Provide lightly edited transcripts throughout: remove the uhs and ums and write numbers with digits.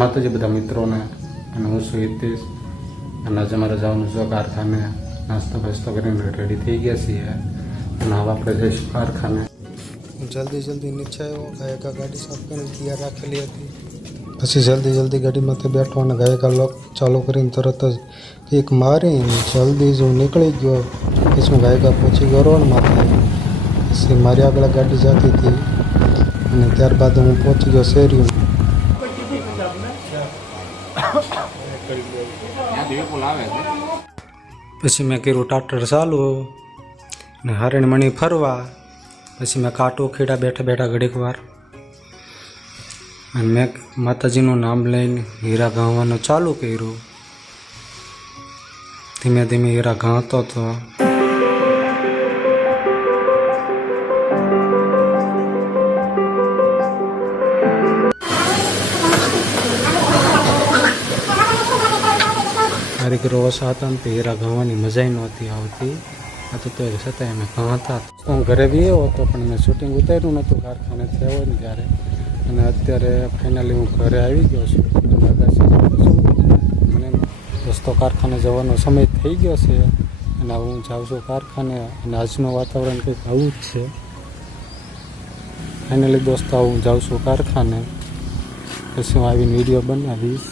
માતાજી બધા મિત્રોને અને હું છું હિતેશ અને આજે મારે જવાનું છે કારખાને નાસ્તો બાસ્તો કરીને રેડી થઈ ગયા છીએ અને હવે આપણે જઈશું કારખાને જલ્દી નીચે આવ્યો ગાયકા ગાડી સાફ કરીને તૈયાર રાખેલી હતી પછી જલ્દી ગાડીમાંથી બેઠો અને ગાયકા લોક ચાલુ કરીને તરત જ એક મારીને જલ્દી જ હું નીકળી ગયો પછી હું ગાયકા પહોંચી ગયો રોડમાંથી પછી મારી આગળ ગાડી જતી હતી અને ત્યારબાદ હું પહોંચી ગયો શેરીઓ પછી મેં કર્યું ટ્રેક્ટર ચાલુ ને હરણમણી ફરવા પછી મેં કાંટો ખેડા બેઠા ઘડીક વાર અને મેં માતાજીનું નામ લઈને હીરા ગાવાનું ચાલુ કર્યું ધીમે હીરા ગાતો હતો કારીગરો ઓછા હતા ને તો હીરા ગાવાની મજા નહોતી આવતી આ તો છતાં અમે ગાતા હું ઘરે બી એવો હતો પણ મેં શૂટિંગ ઉતાર્યું નહોતું કારખાનેથી આવ્યો ને ત્યારે અને અત્યારે ફાઇનલી હું ઘરે આવી ગયો છું મને દોસ્તો કારખાને જવાનો સમય થઈ ગયો છે અને હું જાઉં છું કારખાને અને આજનું વાતાવરણ કંઈક આવું જ છે ફાઇનલી દોસ્તો હું જાઉં છું કારખાને પછી હું આવીને વિડીયો બનાવીશ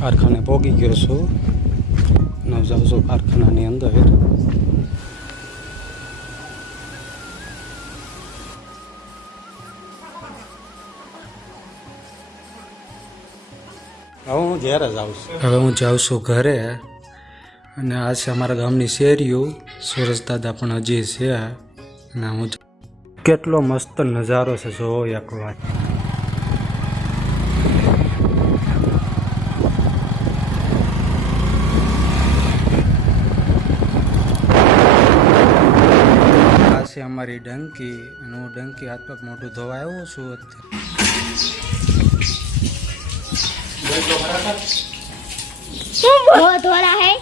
કારખાને પહોંચી ગયો છું અને જાઉં છું કારખાનાની અંદર હવે હું જાઉં છું ઘરે અને આ છે અમારા ગામની શેરીઓ સુરજ દાદા પણ હજી છે અને હું કેટલો મસ્ત નજારો છે જોવો એક વાત અમારી ડંકી અને હું ડંકી હાથ પગ મોઢું ધોવા આવ્યો છું बहुत हो रहा है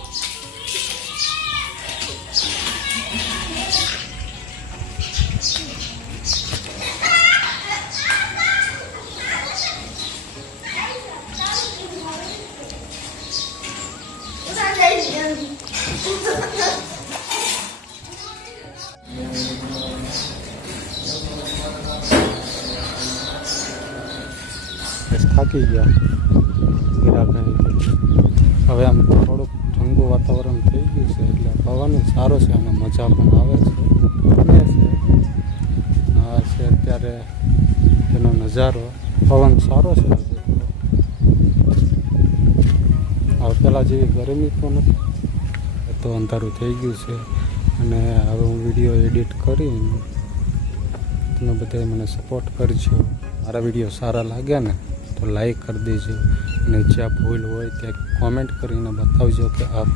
થાકી ગયા હવે આમ થોડુંક ઠંડુ વાતાવરણ થઈ ગયું છે એટલે પવન સારો છે અને મજા પણ આવે છે આ છે અત્યારે તેનો નજારો પવન સારો છે હવે પહેલાં જેવી ગરમી તો નથી તો અંધારું થઈ ગયું છે અને હવે હું વિડીયો એડિટ કરીને તમે બધાએ મને સપોર્ટ કરજો મારા વિડીયો સારા લાગ્યા ને તો લાઈક કરી દેજો અને જ્યાં ભૂલ હોય ત્યાં કોમેન્ટ કરીને બતાવજો કે આ